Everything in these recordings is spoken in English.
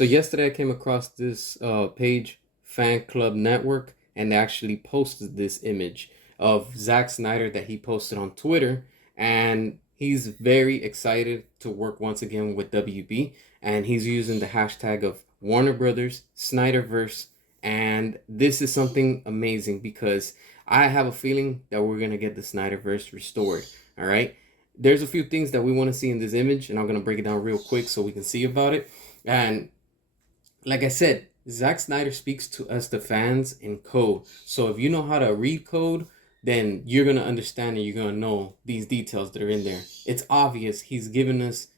So yesterday I came across this page, Fan Club Network, and they actually posted this image of Zack Snyder that he posted on Twitter, and he's very excited to work once again with WB, and he's using the hashtag of Warner Brothers Snyderverse, and this is something amazing because I have a feeling that we're gonna get the Snyderverse restored. All right. There's a few things that we want to see in this image, and I'm gonna break it down real quick so we can see about it. And like I said, Zack Snyder speaks to us, the fans, in code. So if you know how to read code, then you're gonna understand and you're gonna know these details that are in there. It's obvious he's given us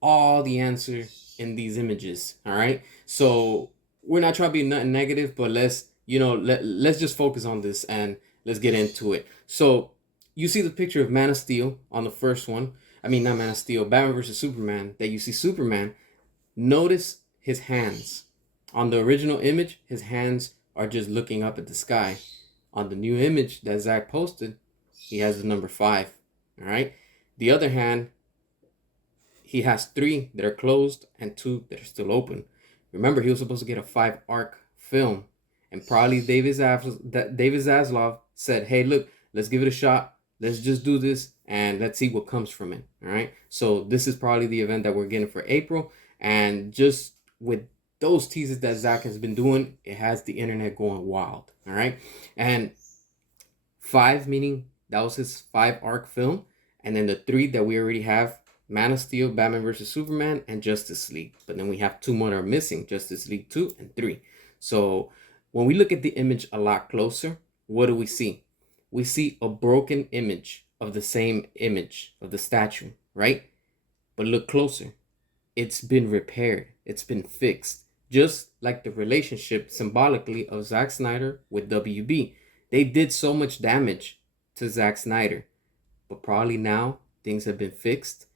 all the answer in these images. All right. So we're not trying to be nothing negative, but let's just focus on this and let's get into it. So you see the picture of Man of Steel on the first one. I mean, not Man of Steel, Batman versus Superman. That you see Superman. Notice his hands. On the original image, his hands are just looking up at the sky. On the new image that Zach posted, he has the number 5. All right. The other hand, he has 3 that are closed and 2 that are still open. Remember, he was supposed to get a 5-arc film, and probably David Zaslav said, "Hey, look, let's give it a shot. Let's just do this, and let's see what comes from it." All right. So this is probably the event that we're getting for April, and just with those teasers that Zach has been doing, it has the internet going wild. All right. And 5 meaning that was his 5-arc film, and then the 3 that we already have: Man of Steel, Batman vs. Superman, and Justice League. But then we have 2 more that are missing: Justice League 2 and 3. So when we look at the image a lot closer, what do we see? We see a broken image of the same image of the statue, right? But look closer. It's been repaired. It's been fixed. Just like the relationship symbolically of Zack Snyder with WB. They did so much damage to Zack Snyder, but probably now things have been fixed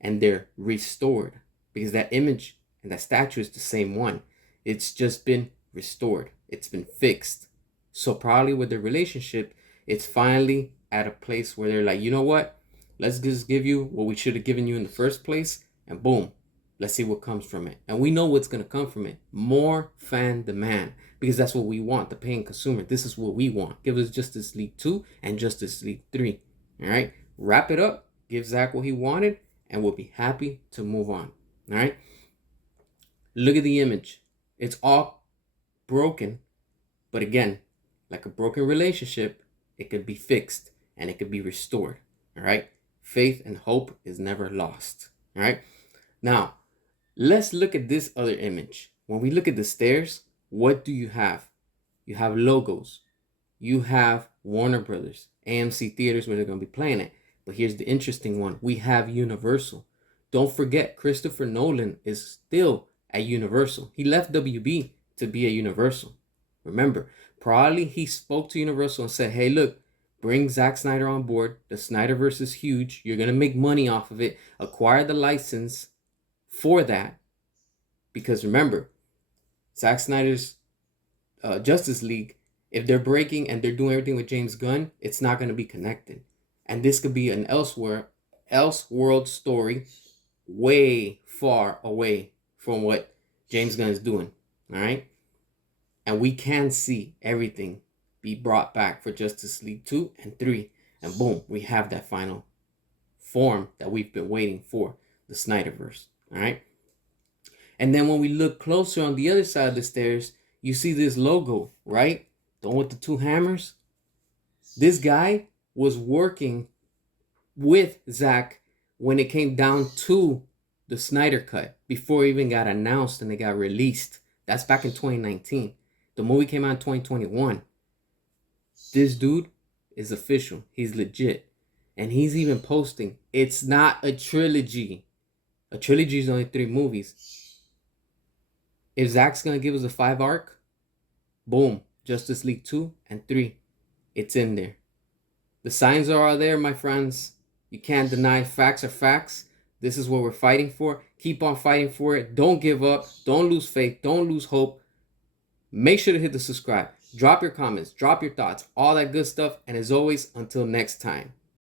and they're restored, because that image and that statue is the same one. It's just been restored. It's been fixed. So probably with the relationship, it's finally at a place where they're like, you know what? Let's just give you what we should have given you in the first place, and boom, let's see what comes from it. And we know what's going to come from it. More fan demand, because that's what we want, the paying consumer. This is what we want. Give us Justice League 2 and Justice League 3. All right? Wrap it up. Give Zach what he wanted, and we'll be happy to move on. All right? Look at the image. It's all broken. But again, like a broken relationship, it could be fixed and it could be restored. All right? Faith and hope is never lost. All right? Now, let's look at this other image. When we look at the stairs, what do you have? You have logos. You have Warner Brothers, AMC theaters where they're going to be playing it. But here's the interesting one. We have Universal. Don't forget, Christopher Nolan is still at Universal. He left WB to be at Universal. Remember, probably he spoke to Universal and said, hey, look, bring Zack Snyder on board. The Snyderverse is huge. You're going to make money off of it. Acquire the license for that. Because remember, Zack Snyder's Justice League, if they're breaking and they're doing everything with James Gunn, it's not going to be connected. And this could be an Elseworld story way far away from what James Gunn is doing. All right? And we can see everything be brought back for Justice League 2 and 3. And boom, we have that final form that we've been waiting for, the Snyderverse. All right? And then when we look closer on the other side of the stairs, you see this logo, right? The one with the 2 hammers. This guy was working with Zack when it came down to the Snyder Cut, before it even got announced and it got released. That's back in 2019. The movie came out in 2021. This dude is official. He's legit. And he's even posting, it's not a trilogy. A trilogy is only 3 movies. If Zack's going to give us a 5-arc, boom, Justice League 2 and 3. It's in there. The signs are all there, my friends. You can't deny facts are facts. This is what we're fighting for. Keep on fighting for it. Don't give up. Don't lose faith. Don't lose hope. Make sure to hit the subscribe. Drop your comments. Drop your thoughts. All that good stuff. And as always, until next time.